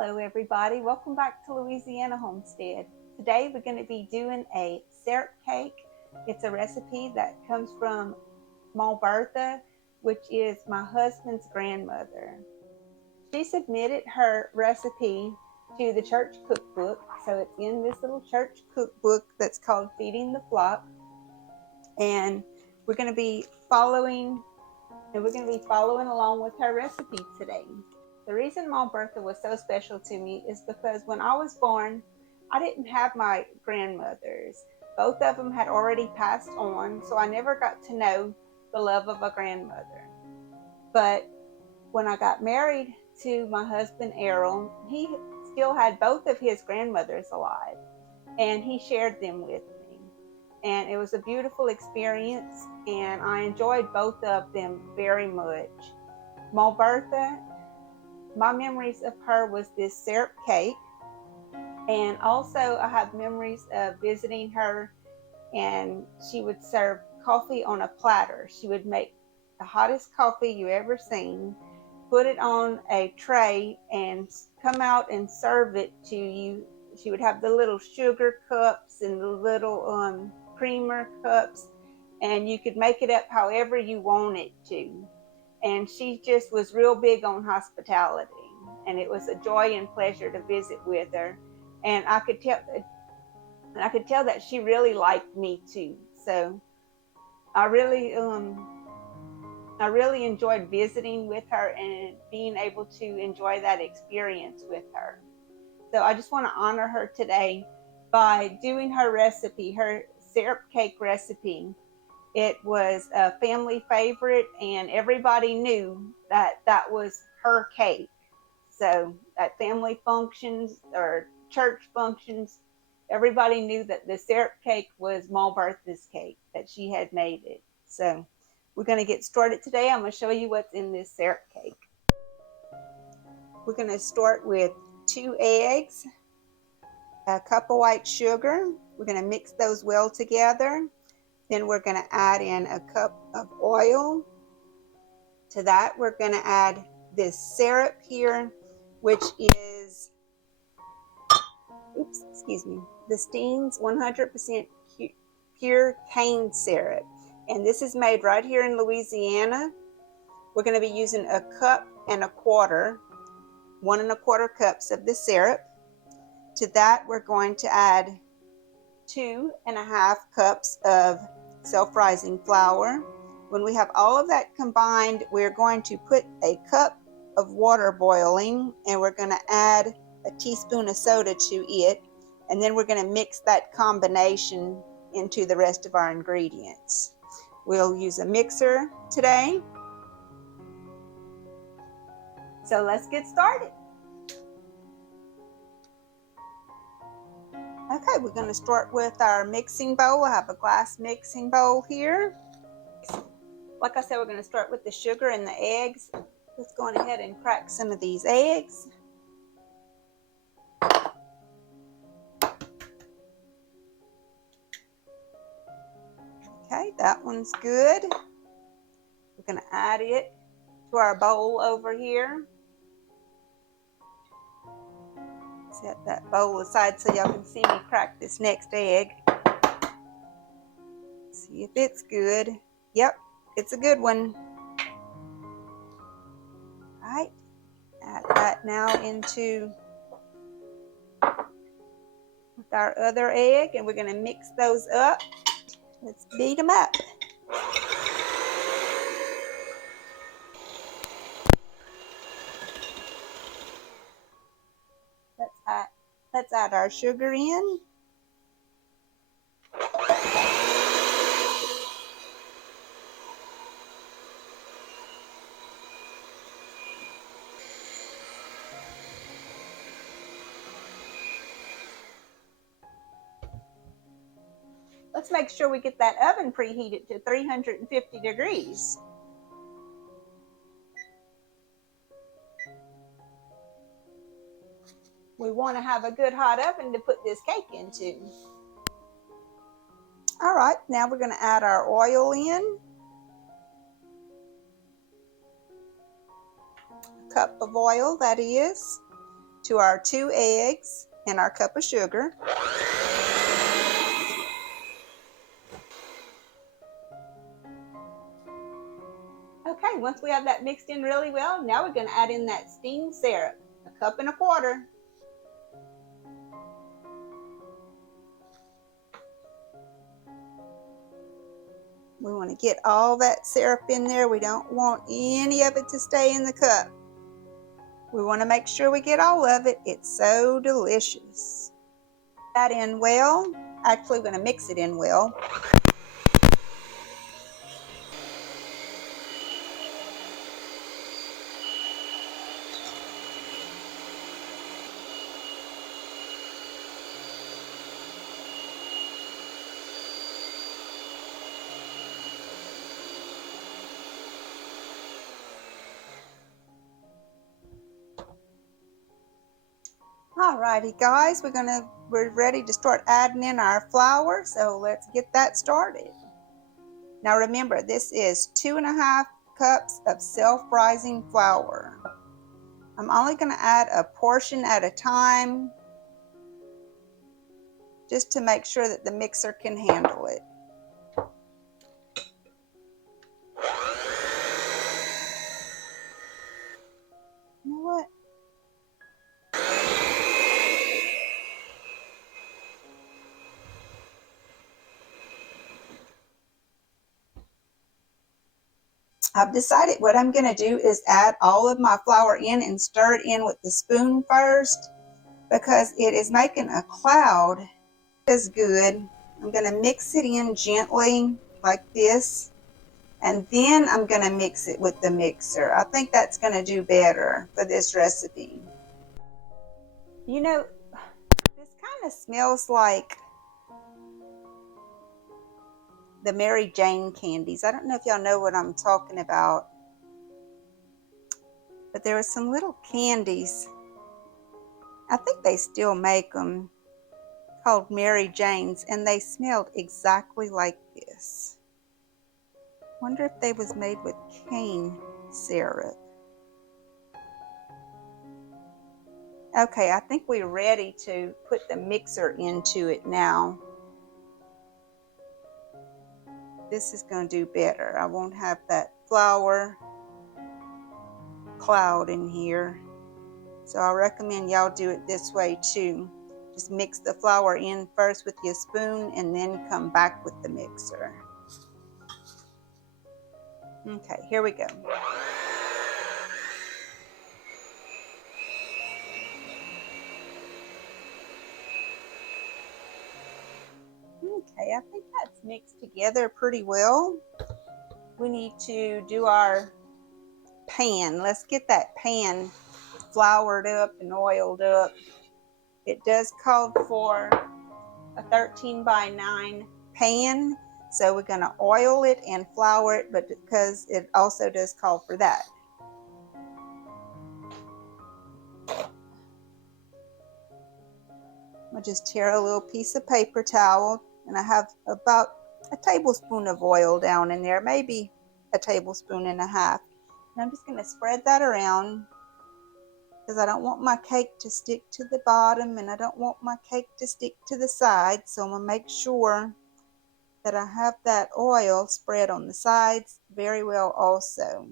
Hello everybody, welcome back to Louisiana Homestead. Today we're going to be doing a syrup cake. It's a recipe that comes from Maw Bertha, which is my husband's grandmother. She submitted her recipe to the church cookbook, so it's in this little church cookbook that's called Feeding the Flock. And we're going to be following along with her recipe today. The reason Maw Bertha was so special to me is because when I was born, I didn't have my grandmothers. Both of them had already passed on, so I never got to know the love of a grandmother. But when I got married to my husband Errol, he still had both of his grandmothers alive, and he shared them with me. And it was a beautiful experience, and I enjoyed both of them very much. Maw Bertha, my memories of her was this syrup cake, and also I have memories of visiting her, and she would serve coffee on a platter. She would make the hottest coffee you ever seen, put it on a tray, and come out and serve it to you. She would have the little sugar cups and the little creamer cups, and you could make it up however you wanted to. And she just was real big on hospitality, and it was a joy and pleasure to visit with her. And I could tell that she really liked me too. So I really enjoyed visiting with her and being able to enjoy that experience with her. So I just want to honor her today by doing her recipe, her syrup cake recipe. It was a family favorite, and everybody knew that that was her cake. So at family functions or church functions, everybody knew that the syrup cake was Maw Bertha's cake, that she had made it. So we're going to get started today. I'm going to show you what's in this syrup cake. We're going to start with 2 eggs, a cup of white sugar. We're going to mix those well together. Then we're going to add in a cup of oil. To that, we're going to add this syrup here, which is, the Steen's 100% pure cane syrup. And this is made right here in Louisiana. We're going to be using a cup and a quarter, 1 1/4 cups of the syrup. To that, we're going to add 2 1/2 cups of self-rising flour. When we have all of that combined, we're going to put a cup of water boiling, and we're going to add a teaspoon of soda to it, and then we're going to mix that combination into the rest of our ingredients. We'll use a mixer today. So let's get started. Okay, we're going to start with our mixing bowl. I have a glass mixing bowl here. Like I said, we're going to start with the sugar and the eggs. Let's go ahead and crack some of these eggs. Okay, that one's good. We're going to add it to our bowl over here. Set that bowl aside so y'all can see me crack this next egg. See if it's good. Yep, it's a good one. All right, add that now into with our other egg, and we're going to mix those up. Let's beat them up. Let's add our sugar in. Let's make sure we get that oven preheated to 350 degrees. We want to have a good hot oven to put this cake into. All right, now we're going to add our oil in. A cup of oil, that is. to our 2 eggs and our cup of sugar. Okay, once we have that mixed in really well, now we're going to add in that Steen syrup, 1.25 cups. We want to get all that syrup in there. We don't want any of it to stay in the cup. We want to make sure we get all of it. It's so delicious. That in well. Actually, we're going to mix it in well. Alrighty guys, we're ready to start adding in our flour, so let's get that started. Now remember, this is 2.5 cups of self-rising flour. I'm only going to add a portion at a time, just to make sure that the mixer can handle it. You know what? I've decided what I'm going to do is add all of my flour in and stir it in with the spoon first, because it is making a cloud. Is good. I'm going to mix it in gently like this, and then I'm going to mix it with the mixer. I think that's going to do better for this recipe. You know, this kind of smells like the Mary Jane candies. I don't know if y'all know what I'm talking about, but there were some little candies. I think they still make them, called Mary Jane's, and they smelled exactly like this. Wonder if they was made with cane syrup. Okay, I think we're ready to put the mixer into it now. This is going to do better. I won't have that flour cloud in here. So I recommend y'all do it this way too. Just mix the flour in first with your spoon and then come back with the mixer. Okay, here we go. Okay, I think that's mixed together pretty well. We need to do our pan. Let's get that pan floured up and oiled up. It does call for a 13 by 9 pan, so we're going to oil it and flour it, but because it also does call for that. I'll just tear a little piece of paper towel, and I have about a tablespoon of oil down in there, maybe a tablespoon and a half. And I'm just going to spread that around, because I don't want my cake to stick to the bottom and I don't want my cake to stick to the side. So I'm going to make sure that I have that oil spread on the sides very well also.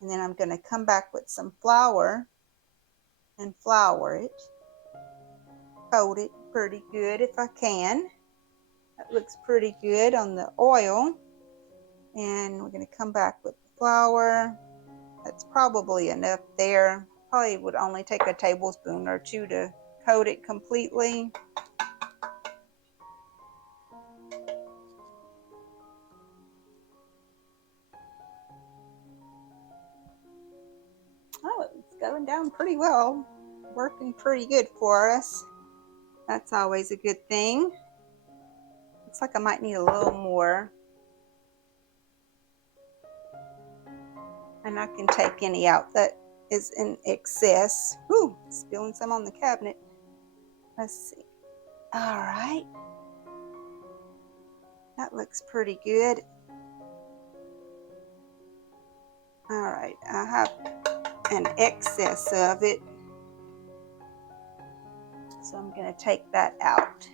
And then I'm going to come back with some flour and flour it. Coat it pretty good if I can. That looks pretty good on the oil. And we're going to come back with the flour. That's probably enough there. Probably would only take a tablespoon or two to coat it completely. Oh, it's going down pretty well. Working pretty good for us. That's always a good thing. Looks like I might need a little more. And I can take any out that is in excess. Whew, spilling some on the cabinet. Let's see. All right. That looks pretty good. All right, I have an excess of it. So I'm going to take that out.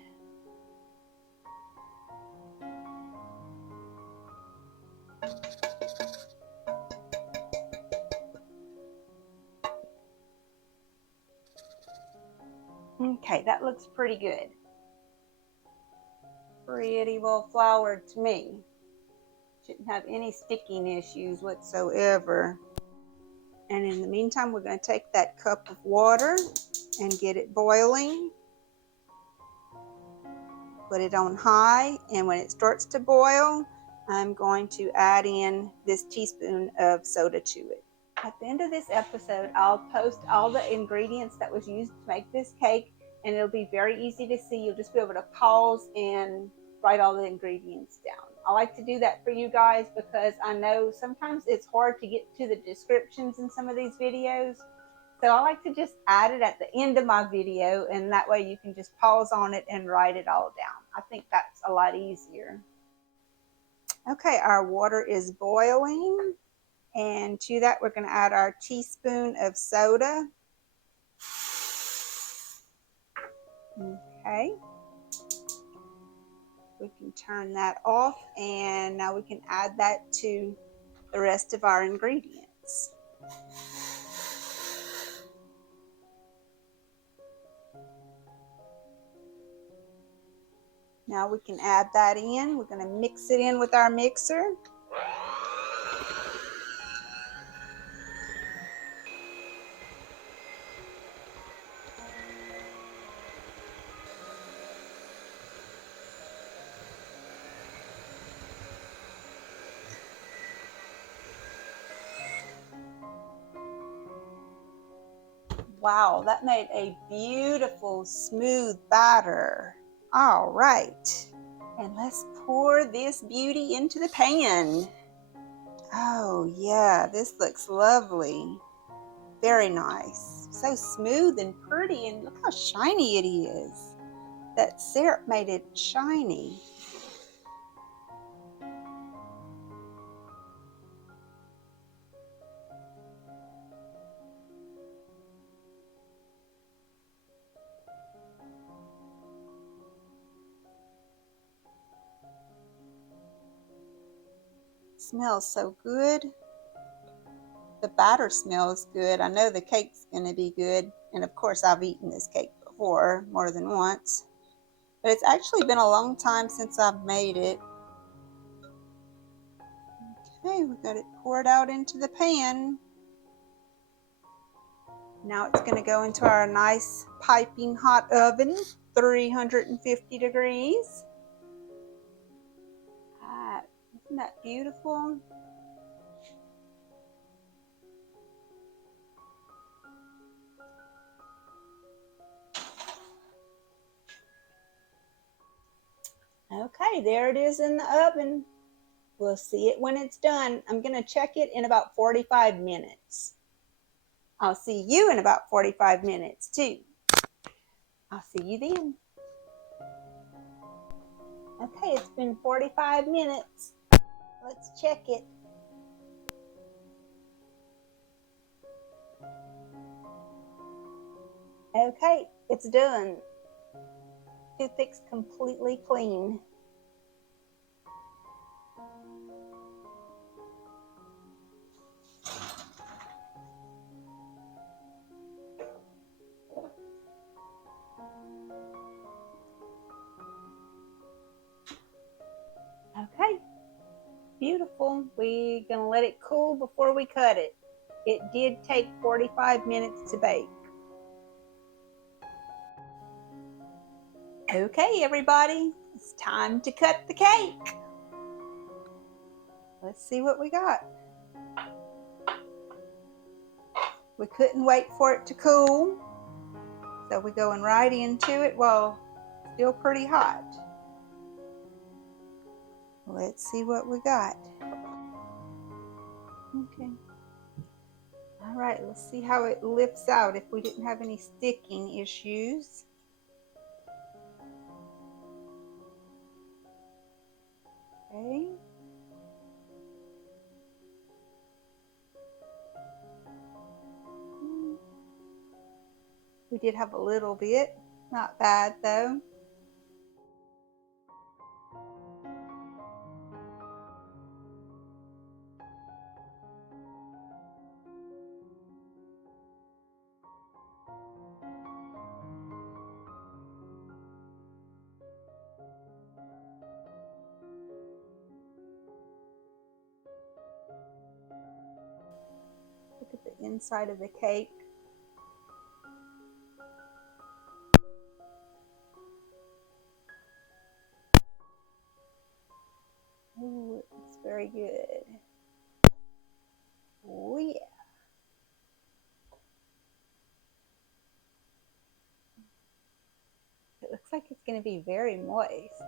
Okay, that looks pretty good. Pretty well floured to me. Shouldn't have any sticking issues whatsoever. And in the meantime, we're going to take that cup of water and get it boiling. Put it on high, and when it starts to boil, I'm going to add in this teaspoon of soda to it. At the end of this episode, I'll post all the ingredients that was used to make this cake, and it'll be very easy to see. You'll just be able to pause and write all the ingredients down. I like to do that for you guys because I know sometimes it's hard to get to the descriptions in some of these videos. So I like to just add it at the end of my video, and that way you can just pause on it and write it all down. I think that's a lot easier. Okay, our water is boiling, and to that we're going to add our teaspoon of soda. Okay. We can turn that off, and now we can add that to the rest of our ingredients. Now we can add that in. We're going to mix it in with our mixer. Wow, that made a beautiful smooth batter. All right, and let's pour this beauty into the pan. Oh yeah, this looks lovely. Very nice. So smooth and pretty, and look how shiny it is. That syrup made it shiny. Smells so good. The batter smells good. I know the cake's going to be good. And of course, I've eaten this cake before, more than once. But it's actually been a long time since I've made it. Okay, we got it poured out into the pan. Now it's going to go into our nice piping hot oven, 350 degrees. Isn't that beautiful? Okay, there it is in the oven. We'll see it when it's done. I'm going to check it in about 45 minutes. I'll see you in about 45 minutes too. I'll see you then. Okay, it's been 45 minutes. Let's check it. Okay, it's done. Toothpick's completely clean. Okay, beautiful. We're going to let it cool before we cut it. It did take 45 minutes to bake. Okay, everybody, it's time to cut the cake. Let's see what we got. We couldn't wait for it to cool, so we're going right into it while it's still pretty hot. Let's see what we got. Okay. All right, let's see how it lifts out if we didn't have any sticking issues. Okay. We did have a little bit. Not bad though. Look at the inside of the cake. Ooh, it looks very good. Oh yeah. It looks like it's going to be very moist.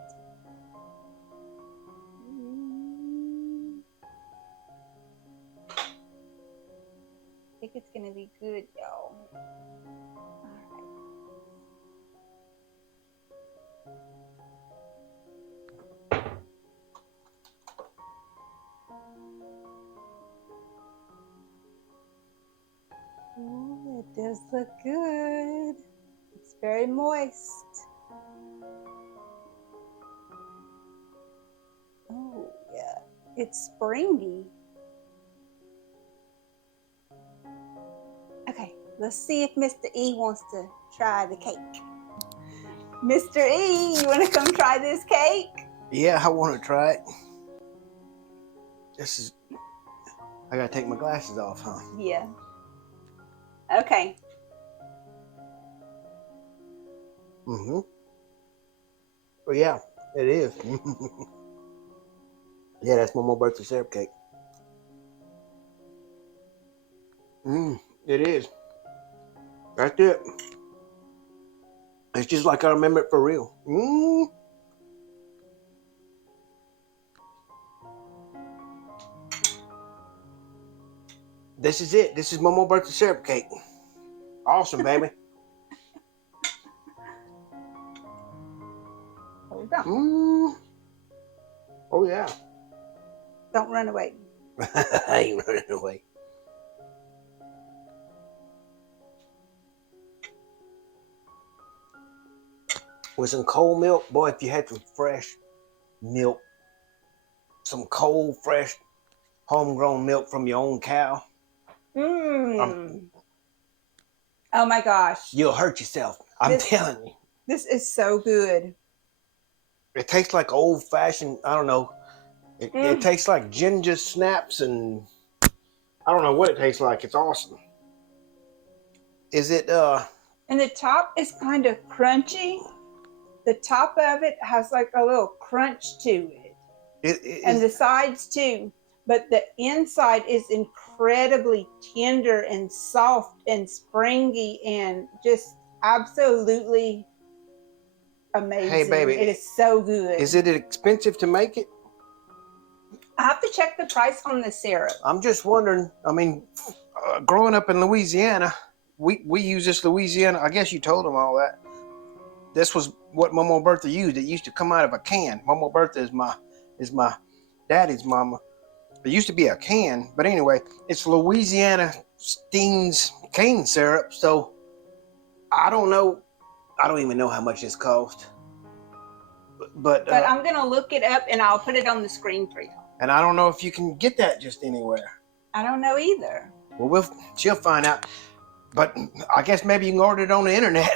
I think it's going to be good, y'all. Oh, it does look good. It's very moist. Oh, yeah. It's springy. Okay, let's see if Mr. E wants to try the cake. Mr. E, you want to come try this cake? Yeah, I want to try it. I gotta take my glasses off, huh? Yeah. Okay. Well, yeah, it is. Yeah, that's my Maw Bertha syrup cake. It is. That's it. It's just like I remember it for real. This is it. This is my Maw Bertha syrup cake. Awesome, baby. Hold on. Oh, yeah. Don't run away. I ain't running away. With some cold milk, boy, if you had some fresh milk, some cold, fresh, homegrown milk from your own cow. Oh my gosh. You'll hurt yourself. I'm telling you. This is so good. It tastes like old-fashioned, I don't know. It tastes like ginger snaps and I don't know what it tastes like. It's awesome. Is it, And the top is kind of crunchy. The top of it has like a little crunch to it. And the sides too. But the inside is incredibly tender and soft and springy and just absolutely amazing. Hey, baby. It is so good. Is it expensive to make it? I have to check the price on the syrup. I'm just wondering, I mean, growing up in Louisiana, we use this Louisiana, I guess you told them all that. This was what Maw Bertha used. It used to come out of a can. Maw Bertha is my daddy's mama. It used to be a can, but anyway, it's Louisiana Steen's cane syrup, so I don't know. I don't even know how much this cost. But I'm going to look it up and I'll put it on the screen for you. And I don't know if you can get that just anywhere. I don't know either. Well, she'll find out. But I guess maybe you can order it on the internet.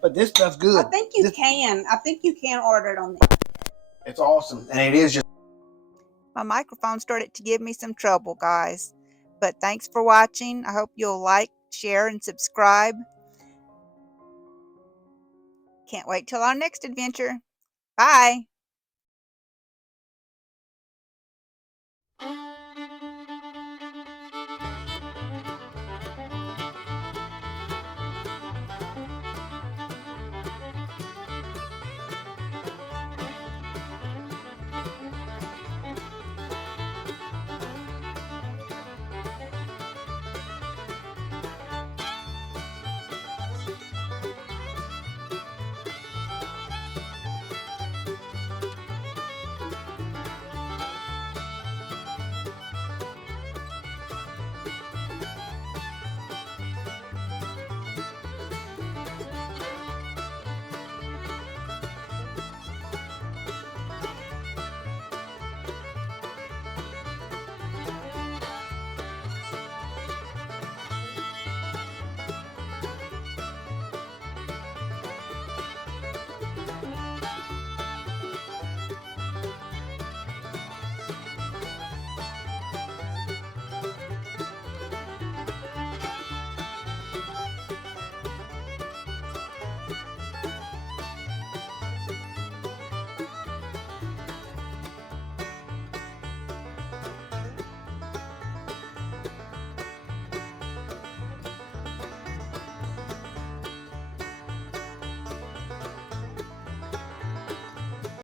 But this stuff's good. I think you can. I think you can order it on the internet. It's awesome. And it is just... My microphone started to give me some trouble, guys. But thanks for watching. I hope you'll like, share, and subscribe. Can't wait till our next adventure. Bye.